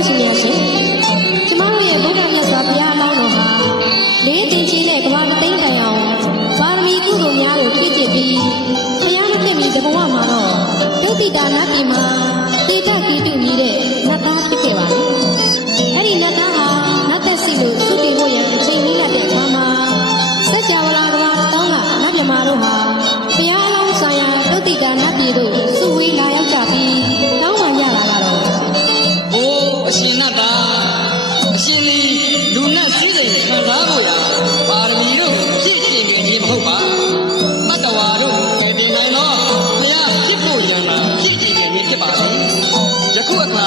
လို့ရှင်များရှင်ကျမတို့ရဲ့ဘုရားမြတ်စွာဘုရားအလောင်းတော်ဟာလေးတင်ကြီးတဲ့ကမ္ဘာမသိမ့်တိုင်အောင်ဗာရမီကုသိုလ်များကိုဖြည့်ကျက်ပြီးဘုရားမခင်မီတဘဝမှာတော့ဒုတိယနာပြည်မှာ လူနဲ့စည်းစိမ်ခံစားဖို့ရာပါရမီတို့ကိုပြည့်စင်ခြင်းမဟုတ်ပါတတဝါတို့ကိုပြင်နိုင်သောဘုရားဖြစ်ဖို့ရန်မှာပြည့်စင်ခြင်းဖြစ်ပါသည်ယခုအခါ